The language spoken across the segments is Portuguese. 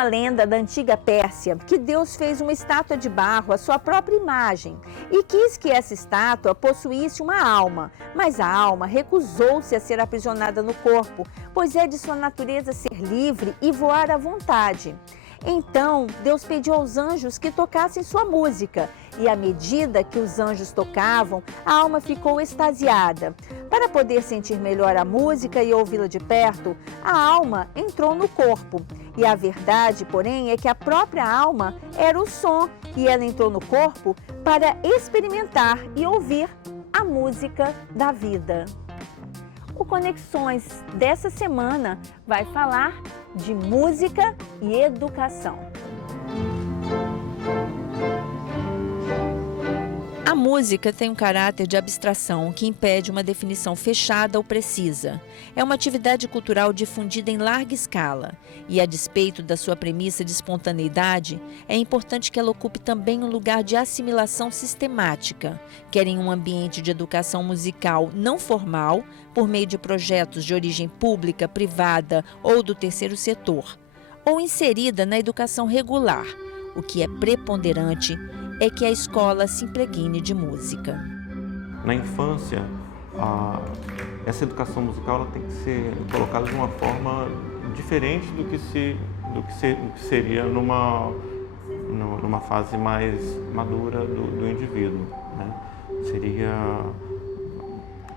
uma lenda da antiga Pérsia que Deus fez uma estátua de barro à sua própria imagem e quis que essa estátua possuísse uma alma, mas a alma recusou-se a ser aprisionada no corpo, pois é de sua natureza ser livre e voar à vontade. Então, Deus pediu aos anjos que tocassem sua música, e à medida que os anjos tocavam, a alma ficou extasiada. Para poder sentir melhor a música e ouvi-la de perto, a alma entrou no corpo. E a verdade, porém, é que a própria alma era o som, e ela entrou no corpo para experimentar e ouvir a música da vida. O Conexões dessa semana vai falar de música e educação. A música tem um caráter de abstração que impede uma definição fechada ou precisa. É uma atividade cultural difundida em larga escala e, a despeito da sua premissa de espontaneidade, é importante que ela ocupe também um lugar de assimilação sistemática, quer em um ambiente de educação musical não formal, por meio de projetos de origem pública, privada ou do terceiro setor, ou inserida na educação regular. O que é preponderante é que a escola se impregne de música. Na infância, essa educação musical ela tem que ser colocada de uma forma diferente do que seria numa fase mais madura do indivíduo, né? Seria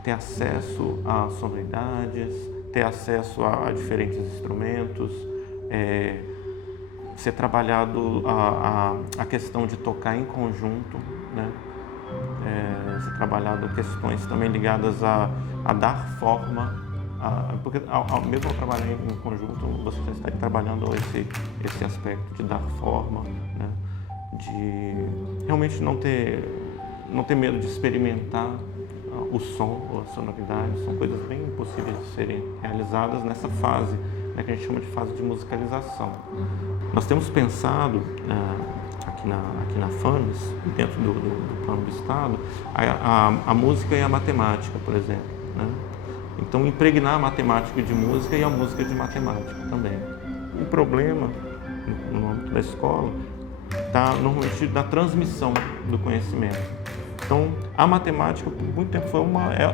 ter acesso a sonoridades, ter acesso a diferentes instrumentos, ser trabalhado a questão de tocar em conjunto, né? Ser trabalhado questões também ligadas a dar forma, porque mesmo ao trabalhar em conjunto, você já está trabalhando esse aspecto de dar forma, né? De realmente não ter medo de experimentar o som ou a sonoridade. São coisas bem possíveis de serem realizadas nessa fase, né, que a gente chama de fase de musicalização. Nós temos pensado aqui na FAMES, dentro do plano do Estado, a música e a matemática, por exemplo, né? Então, impregnar a matemática de música e a música de matemática também. O problema, no âmbito da escola, está normalmente na transmissão do conhecimento. Então, a matemática, por muito tempo,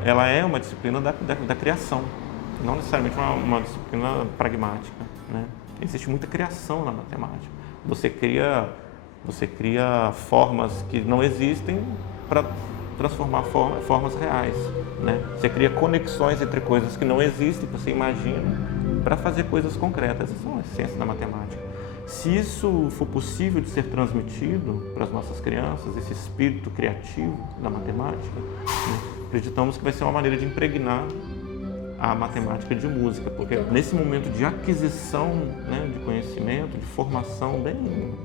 ela é uma disciplina da criação, não necessariamente uma disciplina pragmática, né? Existe muita criação na matemática. Você cria formas que não existem para transformar formas reais, né? Você cria conexões entre coisas que não existem, que você imagina, para fazer coisas concretas. Essa é uma essência da matemática. Se isso for possível de ser transmitido para as nossas crianças, esse espírito criativo da matemática, né, acreditamos que vai ser uma maneira de impregnar a matemática de música, porque nesse momento de aquisição, né, de conhecimento, de formação bem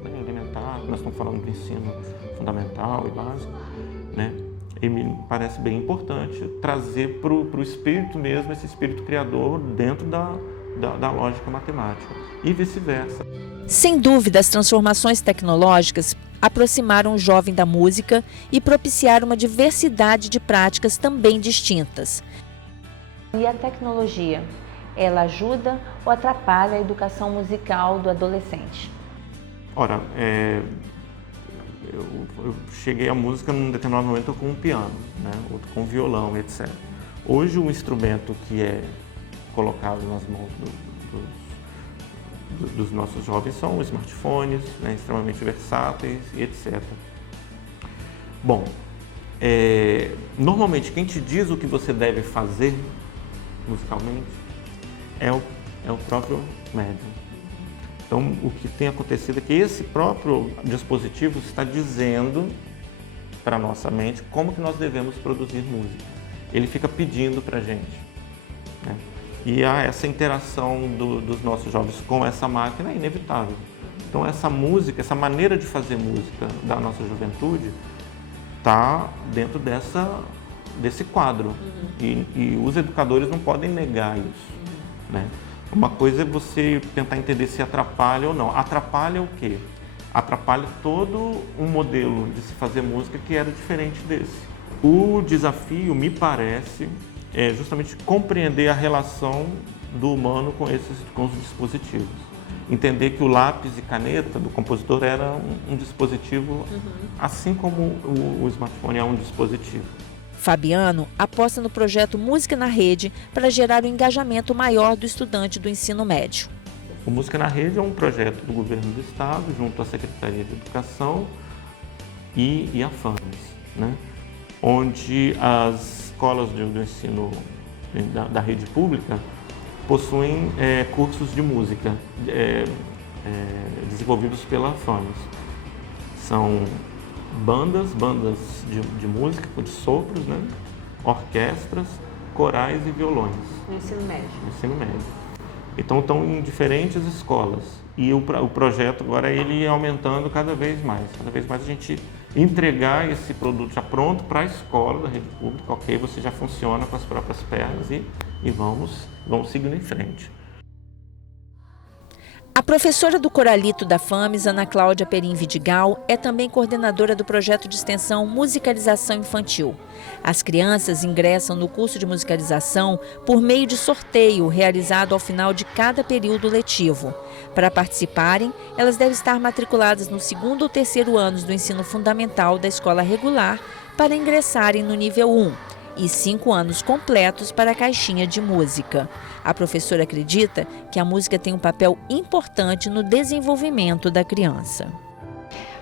elementar, nós estamos falando do ensino fundamental e básico, né, e me parece bem importante trazer para o espírito mesmo, esse espírito criador dentro da lógica matemática e vice-versa. Sem dúvida, as transformações tecnológicas aproximaram o jovem da música e propiciaram uma diversidade de práticas também distintas. E a tecnologia, ela ajuda ou atrapalha a educação musical do adolescente? Ora, eu cheguei à música num determinado momento com um piano, né, outro com violão, etc. Hoje o instrumento que é colocado nas mãos dos nossos jovens são os smartphones, né, extremamente versáteis e etc. Bom, normalmente quem te diz o que você deve fazer musicalmente é o próprio médium. Então, o que tem acontecido é que esse próprio dispositivo está dizendo para a nossa mente como que nós devemos produzir música. Ele fica pedindo para a gente, né? E essa interação dos nossos jovens com essa máquina é inevitável. Então, essa música, essa maneira de fazer música da nossa juventude está dentro desse quadro. E os educadores não podem negar isso, né? Uma coisa é você tentar entender se atrapalha ou não. Atrapalha o quê? Atrapalha todo um modelo de se fazer música que era diferente desse. O desafio, me parece, é justamente compreender a relação do humano com os dispositivos. entender que o lápis e caneta do compositor era um dispositivo, assim como o smartphone é um dispositivo. Fabiano aposta no projeto Música na Rede para gerar um engajamento maior do estudante do ensino médio. O Música na Rede é um projeto do governo do estado, junto à Secretaria de Educação e a FAMES, né? Onde as escolas do ensino da rede pública possuem cursos de música desenvolvidos pela FAMES. São bandas de música, de sopros, né? Orquestras, corais e violões. No ensino médio. No ensino médio. Então estão em diferentes escolas. E o projeto agora ele aumentando cada vez mais. Cada vez mais a gente entregar esse produto já pronto para a escola da rede pública. Ok, você já funciona com as próprias pernas e vamos seguindo em frente. A professora do Coralito da FAMES, Ana Cláudia Perim Vidigal, é também coordenadora do projeto de extensão Musicalização Infantil. As crianças ingressam no curso de musicalização por meio de sorteio realizado ao final de cada período letivo. Para participarem, elas devem estar matriculadas no 2º ou 3º anos do ensino fundamental da escola regular para ingressarem no nível 1. E 5 anos completos para a caixinha de música. A professora acredita que a música tem um papel importante no desenvolvimento da criança.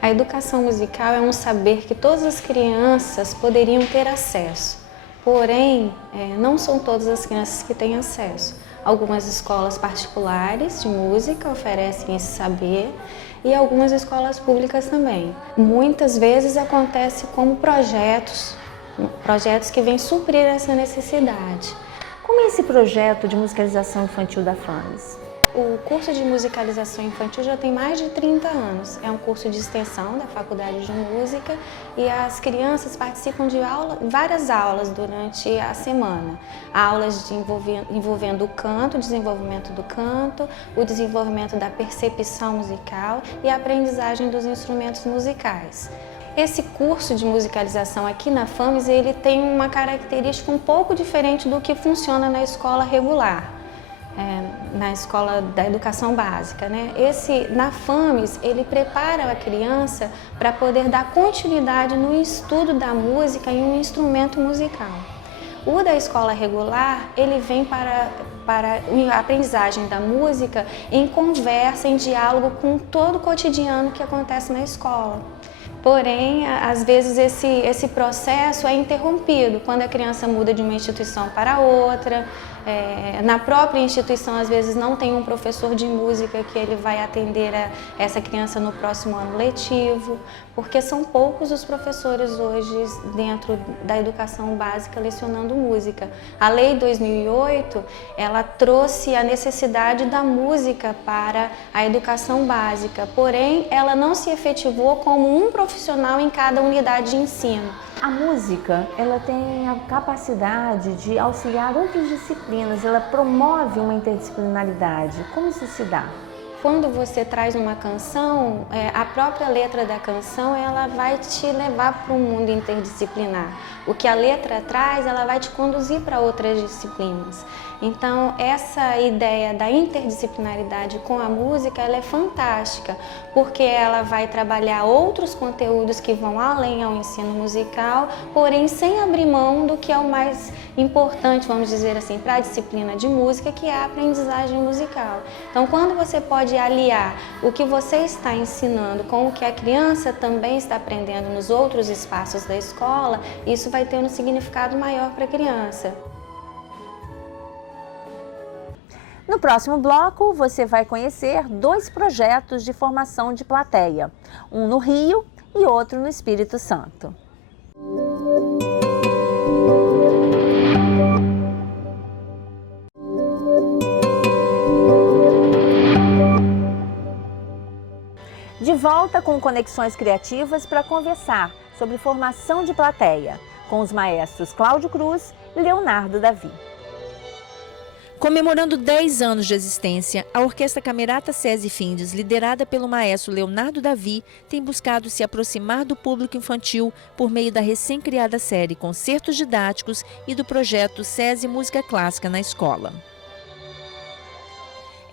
A educação musical é um saber que todas as crianças poderiam ter acesso, porém, não são todas as crianças que têm acesso. Algumas escolas particulares de música oferecem esse saber e algumas escolas públicas também. Muitas vezes acontece como projetos que vêm suprir essa necessidade. Como é esse projeto de musicalização infantil da FAMES? O curso de musicalização infantil já tem mais de 30 anos. É um curso de extensão da Faculdade de Música e as crianças participam de várias aulas durante a semana. Aulas envolvendo o canto, o desenvolvimento do canto, o desenvolvimento da percepção musical e a aprendizagem dos instrumentos musicais. Esse curso de musicalização aqui na FAMES, ele tem uma característica um pouco diferente do que funciona na escola regular, na escola da educação básica, né? Na FAMES, ele prepara a criança para poder dar continuidade no estudo da música em um instrumento musical. O da escola regular, ele vem para a aprendizagem da música em conversa, em diálogo com todo o cotidiano que acontece na escola. Porém, às vezes esse processo é interrompido quando a criança muda de uma instituição para outra. Na própria instituição, às vezes, não tem um professor de música que ele vai atender essa criança no próximo ano letivo, porque são poucos os professores hoje dentro da educação básica lecionando música. A Lei 2008, ela trouxe a necessidade da música para a educação básica, porém, ela não se efetivou como um profissional em cada unidade de ensino. A música, ela tem a capacidade de auxiliar outras disciplinas, ela promove uma interdisciplinaridade. Como isso se dá? Quando você traz uma canção, a própria letra da canção, ela vai te levar para um mundo interdisciplinar. O que a letra traz, ela vai te conduzir para outras disciplinas. Então, essa ideia da interdisciplinaridade com a música, ela é fantástica, porque ela vai trabalhar outros conteúdos que vão além ao ensino musical, porém sem abrir mão do que é o mais importante, vamos dizer assim, para a disciplina de música, que é a aprendizagem musical. Então, quando você pode aliar o que você está ensinando com o que a criança também está aprendendo nos outros espaços da escola, isso vai ter um significado maior para a criança. No próximo bloco, você vai conhecer 2 projetos de formação de plateia, um no Rio e outro no Espírito Santo. De volta com Conexões Criativas para conversar sobre formação de plateia, com os maestros Cláudio Cruz e Leonardo Davi. Comemorando 10 anos de existência, a Orquestra Camerata SESI Findes, liderada pelo maestro Leonardo Davi, tem buscado se aproximar do público infantil por meio da recém-criada série Concertos Didáticos e do projeto SESI Música Clássica na Escola.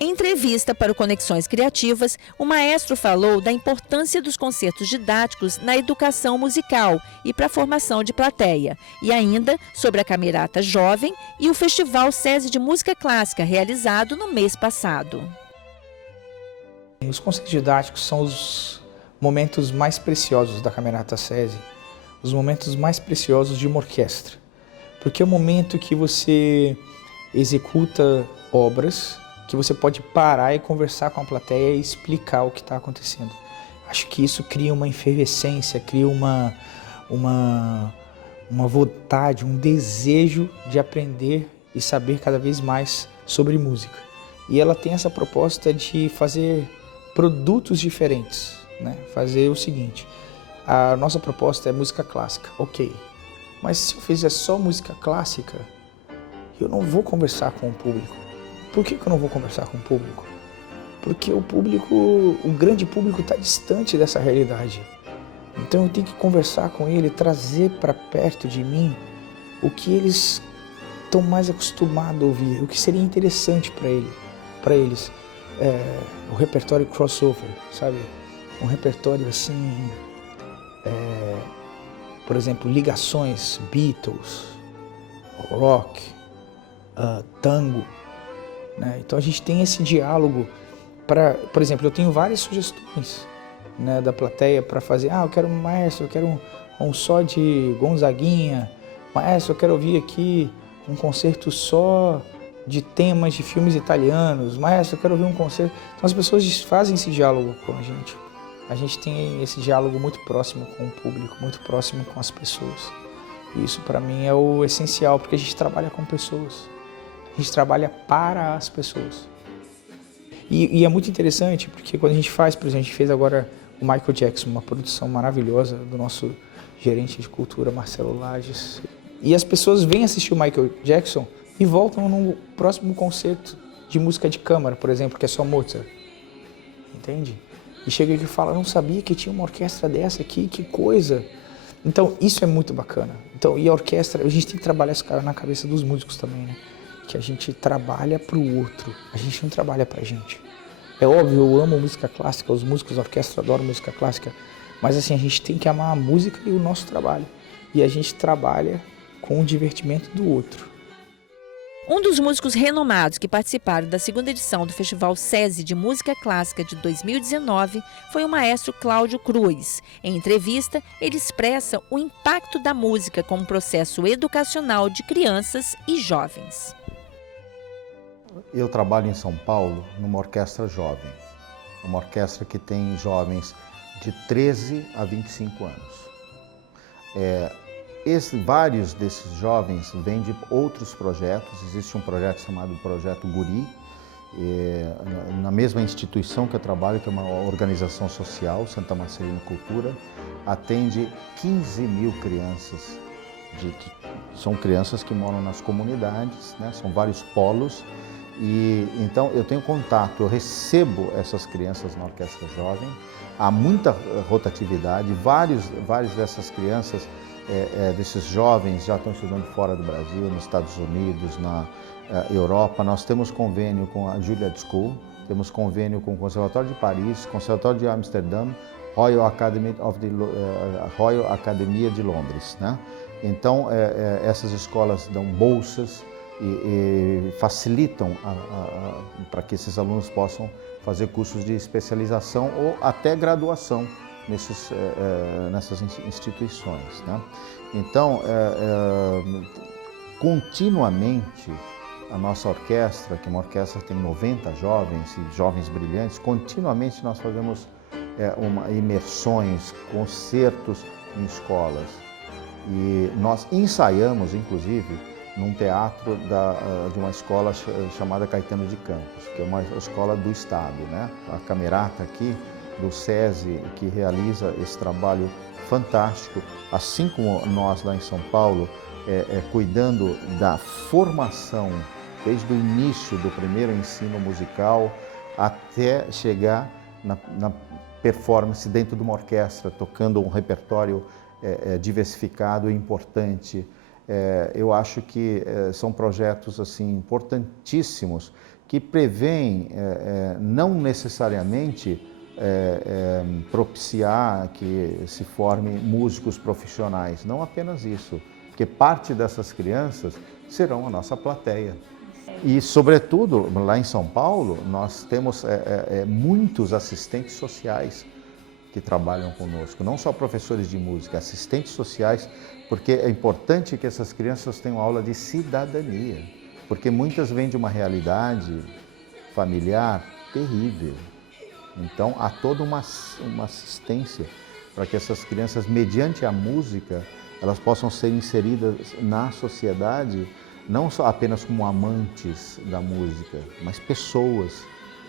Em entrevista para o Conexões Criativas, o maestro falou da importância dos concertos didáticos na educação musical e para a formação de plateia, e ainda sobre a Camerata Jovem e o Festival SESI de Música Clássica, realizado no mês passado. Os concertos didáticos são os momentos mais preciosos da Camerata SESI, os momentos mais preciosos de uma orquestra, porque é o momento que você executa obras que você pode parar e conversar com a plateia e explicar o que está acontecendo. Acho que isso cria uma efervescência, cria uma vontade, um desejo de aprender e saber cada vez mais sobre música. E ela tem essa proposta de fazer produtos diferentes, né? Fazer o seguinte, a nossa proposta é música clássica, ok, mas se eu fizer só música clássica, eu não vou conversar com o público. Por que eu não vou conversar com o público? Porque o grande público está distante dessa realidade. Então eu tenho que conversar com ele, trazer para perto de mim o que eles estão mais acostumados a ouvir, o que seria interessante para eles. O repertório crossover, sabe? Um repertório assim, por exemplo, ligações, Beatles, rock, tango. Então a gente tem esse diálogo por exemplo, eu tenho várias sugestões, né, da plateia para fazer, eu quero um maestro, eu quero um só de Gonzaguinha, maestro, eu quero ouvir aqui um concerto só de temas de filmes italianos, maestro, eu quero ouvir um concerto. Então as pessoas fazem esse diálogo com a gente tem esse diálogo muito próximo com o público, muito próximo com as pessoas. E isso para mim é o essencial, porque a gente trabalha com pessoas. A gente trabalha para as pessoas. E é muito interessante, porque quando a gente faz, por exemplo, a gente fez agora o Michael Jackson, uma produção maravilhosa do nosso gerente de cultura, Marcelo Lages. E as pessoas vêm assistir o Michael Jackson e voltam no próximo concerto de música de câmara, por exemplo, que é só Mozart. Entende? E chega aqui e fala, não sabia que tinha uma orquestra dessa aqui, que coisa. Então, isso é muito bacana. Então, e a orquestra, a gente tem que trabalhar isso na cabeça dos músicos também, né? Que a gente trabalha para o outro, a gente não trabalha para a gente. É óbvio, eu amo música clássica, os músicos da orquestra adoram música clássica, mas assim, a gente tem que amar a música e o nosso trabalho. E a gente trabalha com o divertimento do outro. Um dos músicos renomados que participaram da segunda edição do Festival SESI de Música Clássica de 2019 foi o maestro Cláudio Cruz. Em entrevista, ele expressa o impacto da música como processo educacional de crianças e jovens. Eu trabalho em São Paulo numa orquestra jovem, uma orquestra que tem jovens de 13 a 25 anos. Vários desses jovens vêm de outros projetos. Existe um projeto chamado Projeto Guri, na mesma instituição que eu trabalho, que é uma organização social, Santa Marcelina Cultura, atende 15 mil crianças. São crianças que moram nas comunidades, né? São vários polos. E então eu tenho contato, eu recebo essas crianças na Orquestra Jovem, há muita rotatividade, vários dessas crianças, desses jovens já estão estudando fora do Brasil, nos Estados Unidos, na Europa. Nós temos convênio com a Juilliard School, temos convênio com o Conservatório de Paris, Conservatório de Amsterdã, Royal Academia de Londres, né? Então essas escolas dão bolsas e facilitam para que esses alunos possam fazer cursos de especialização ou até graduação nessas instituições, né? Então, continuamente, a nossa orquestra, que é uma orquestra que tem 90 jovens e jovens brilhantes, continuamente nós fazemos imersões, concertos em escolas. E nós ensaiamos, inclusive, num teatro de uma escola chamada Caetano de Campos, que é uma escola do Estado, né? A Camerata aqui, do SESI, que realiza esse trabalho fantástico, assim como nós lá em São Paulo, cuidando da formação, desde o início do primeiro ensino musical até chegar na performance dentro de uma orquestra, tocando um repertório diversificado e importante, eu acho que são projetos assim, importantíssimos que prevêem não necessariamente propiciar que se formem músicos profissionais, não apenas isso, porque parte dessas crianças serão a nossa plateia. E, sobretudo, lá em São Paulo, nós temos muitos assistentes sociais que trabalham conosco, não só professores de música, assistentes sociais, porque é importante que essas crianças tenham aula de cidadania, porque muitas vêm de uma realidade familiar terrível. Então, há toda uma assistência para que essas crianças, mediante a música, elas possam ser inseridas na sociedade, não só apenas como amantes da música, mas pessoas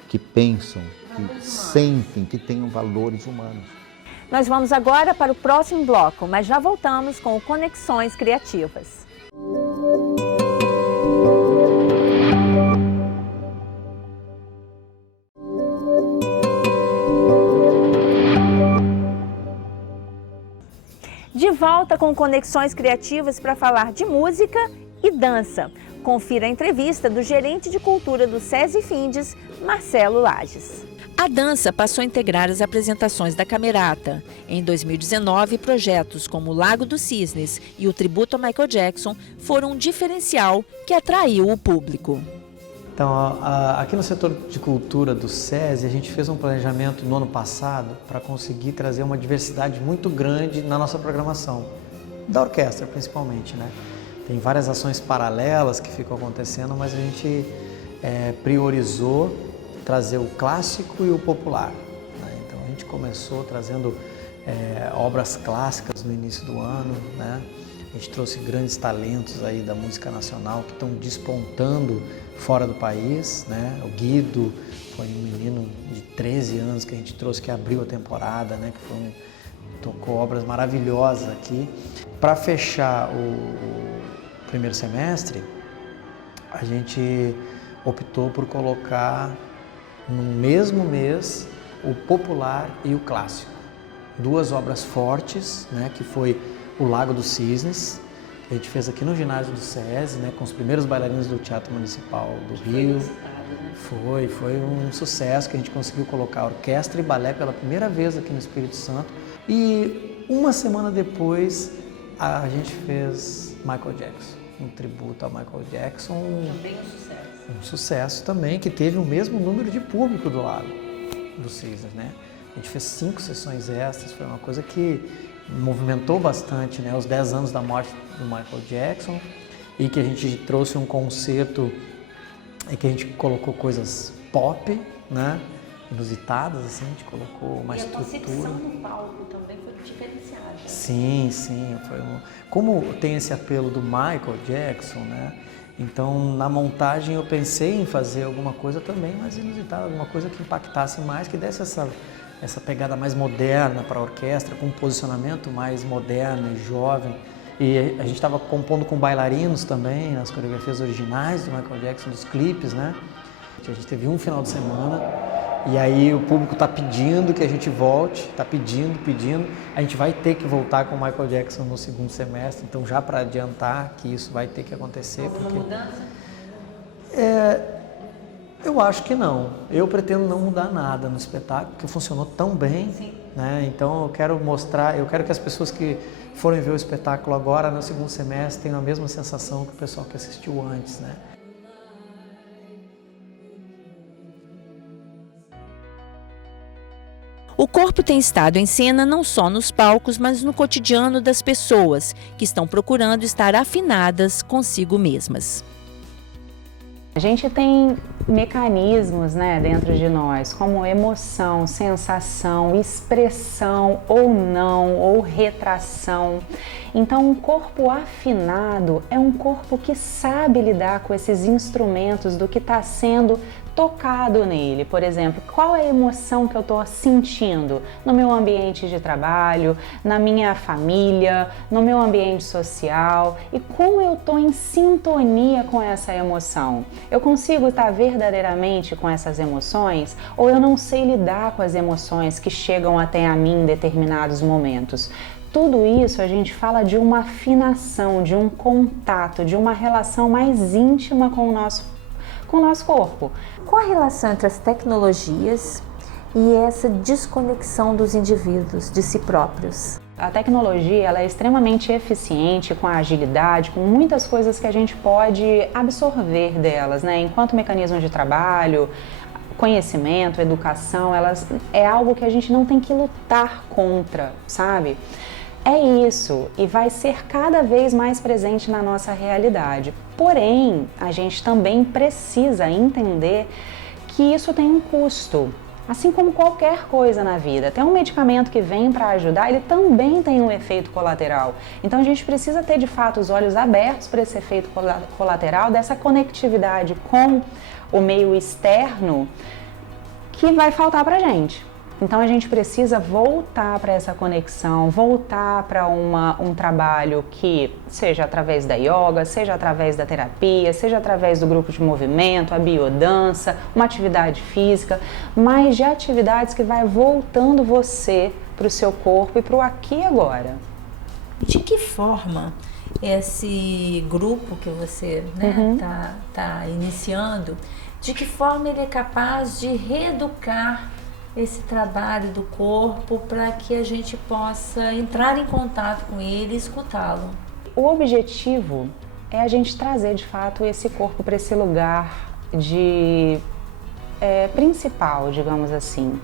que pensam, que sentem, que tenham valores humanos. Nós vamos agora para o próximo bloco, mas já voltamos com o Conexões Criativas. De volta com Conexões Criativas para falar de música e dança. Confira a entrevista do gerente de cultura do SESI Findes, Marcelo Lages. A dança passou a integrar as apresentações da Camerata. Em 2019, projetos como o Lago dos Cisnes e o tributo a Michael Jackson foram um diferencial que atraiu o público. Então, aqui no setor de cultura do SESI, a gente fez um planejamento no ano passado para conseguir trazer uma diversidade muito grande na nossa programação, da orquestra principalmente, né? Tem várias ações paralelas que ficam acontecendo, mas a gente priorizou trazer o clássico e o popular, né? Então, a gente começou trazendo obras clássicas no início do ano, né? A gente trouxe grandes talentos aí da música nacional que estão despontando fora do país, né? O Guido foi um menino de 13 anos que a gente trouxe, que abriu a temporada, né? Que tocou obras maravilhosas aqui. Para fechar o primeiro semestre, a gente optou por colocar no mesmo mês o popular e o clássico. Duas obras fortes, né? Que foi o Lago dos Cisnes, que a gente fez aqui no ginásio do SESI, né, com os primeiros bailarinos do Teatro Municipal do Rio. Foi um sucesso que a gente conseguiu colocar orquestra e balé pela primeira vez aqui no Espírito Santo. E uma semana depois a gente fez Michael Jackson, um tributo a Michael Jackson. Também um sucesso. Um sucesso também, que teve o mesmo número de público do Lago dos Cisnes, né? A gente fez 5 sessões extras, foi uma coisa que movimentou bastante, né, os 10 anos da morte do Michael Jackson, e que a gente trouxe um concerto em que a gente colocou coisas pop, né, inusitadas, assim, a gente colocou uma estrutura. E a concepção do palco também foi diferenciada. Sim, como tem esse apelo do Michael Jackson, né, então na montagem eu pensei em fazer alguma coisa também mais inusitada, alguma coisa que impactasse mais, que desse essa pegada mais moderna para a orquestra, com um posicionamento mais moderno e jovem. E a gente estava compondo com bailarinos também, nas coreografias originais do Michael Jackson, dos clipes, né? A gente teve um final de semana e aí o público está pedindo que a gente volte, está pedindo. A gente vai ter que voltar com o Michael Jackson no segundo semestre, então já para adiantar que isso vai ter que acontecer. Alguma mudança? Eu acho que não. Eu pretendo não mudar nada no espetáculo, porque funcionou tão bem, né? Então eu quero que as pessoas que forem ver o espetáculo agora no segundo semestre tenham a mesma sensação que o pessoal que assistiu antes, né? O corpo tem estado em cena não só nos palcos, mas no cotidiano das pessoas, que estão procurando estar afinadas consigo mesmas. A gente tem mecanismos, né, dentro de nós, como emoção, sensação, expressão ou não, ou retração. Então, um corpo afinado é um corpo que sabe lidar com esses instrumentos do que está sendo tocado nele. Por exemplo, qual é a emoção que eu estou sentindo no meu ambiente de trabalho, na minha família, no meu ambiente social, e como eu estou em sintonia com essa emoção. Eu consigo estar verdadeiramente com essas emoções, ou eu não sei lidar com as emoções que chegam até a mim em determinados momentos? tudo isso a gente fala de uma afinação, de um contato, de uma relação mais íntima com o nosso corpo. Qual a relação entre as tecnologias e essa desconexão dos indivíduos de si próprios? A tecnologia ela é extremamente eficiente, com a agilidade, com muitas coisas que a gente pode absorver delas, né? Enquanto mecanismo de trabalho, conhecimento, educação, é algo que a gente não tem que lutar contra, sabe? É isso, e vai ser cada vez mais presente na nossa realidade. Porém, a gente também precisa entender que isso tem um custo. Assim como qualquer coisa na vida, até um medicamento que vem para ajudar, ele também tem um efeito colateral. Então a gente precisa ter de fato os olhos abertos para esse efeito colateral, dessa conectividade com o meio externo que vai faltar para a gente. Então a gente precisa voltar para essa conexão, voltar para um trabalho que seja através da yoga, seja através da terapia, seja através do grupo de movimento, a biodança, uma atividade física, mas de atividades que vai voltando você para o seu corpo e para o aqui e agora. De que forma esse grupo que você tá iniciando, de que forma ele é capaz de reeducar esse trabalho do corpo para que a gente possa entrar em contato com ele e escutá-lo? O objetivo é a gente trazer de fato esse corpo para esse lugar de principal, digamos assim.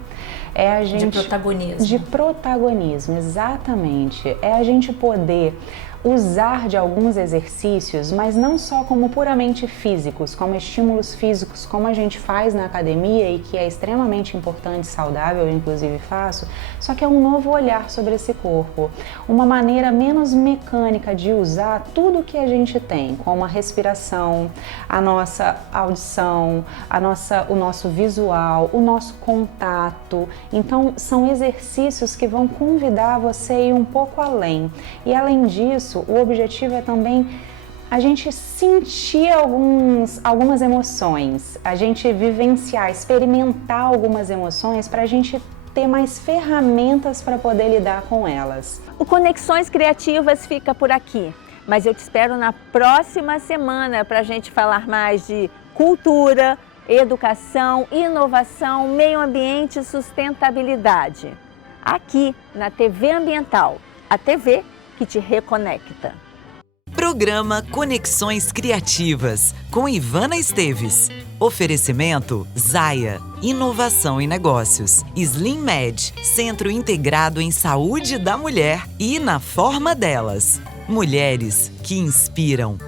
É a gente, de protagonismo. De protagonismo, exatamente. É a gente poder usar de alguns exercícios, mas não só como puramente físicos, como estímulos físicos, como a gente faz na academia e que é extremamente importante e saudável, eu inclusive faço, só que é um novo olhar sobre esse corpo, uma maneira menos mecânica de usar tudo que a gente tem, como a respiração, a nossa audição, o nosso visual, o nosso contato. Então, são exercícios que vão convidar você a ir um pouco além. E além disso, o objetivo é também a gente sentir algumas emoções, a gente vivenciar, experimentar algumas emoções para a gente ter mais ferramentas para poder lidar com elas. O Conexões Criativas fica por aqui, mas eu te espero na próxima semana para a gente falar mais de cultura, educação, inovação, meio ambiente e sustentabilidade. Aqui na TV Ambiental, a TV que te reconecta. Programa Conexões Criativas, com Ivana Esteves. Oferecimento Zaya, inovação em negócios. Slim Med, Centro Integrado em Saúde da Mulher e na Forma Delas. Mulheres que inspiram.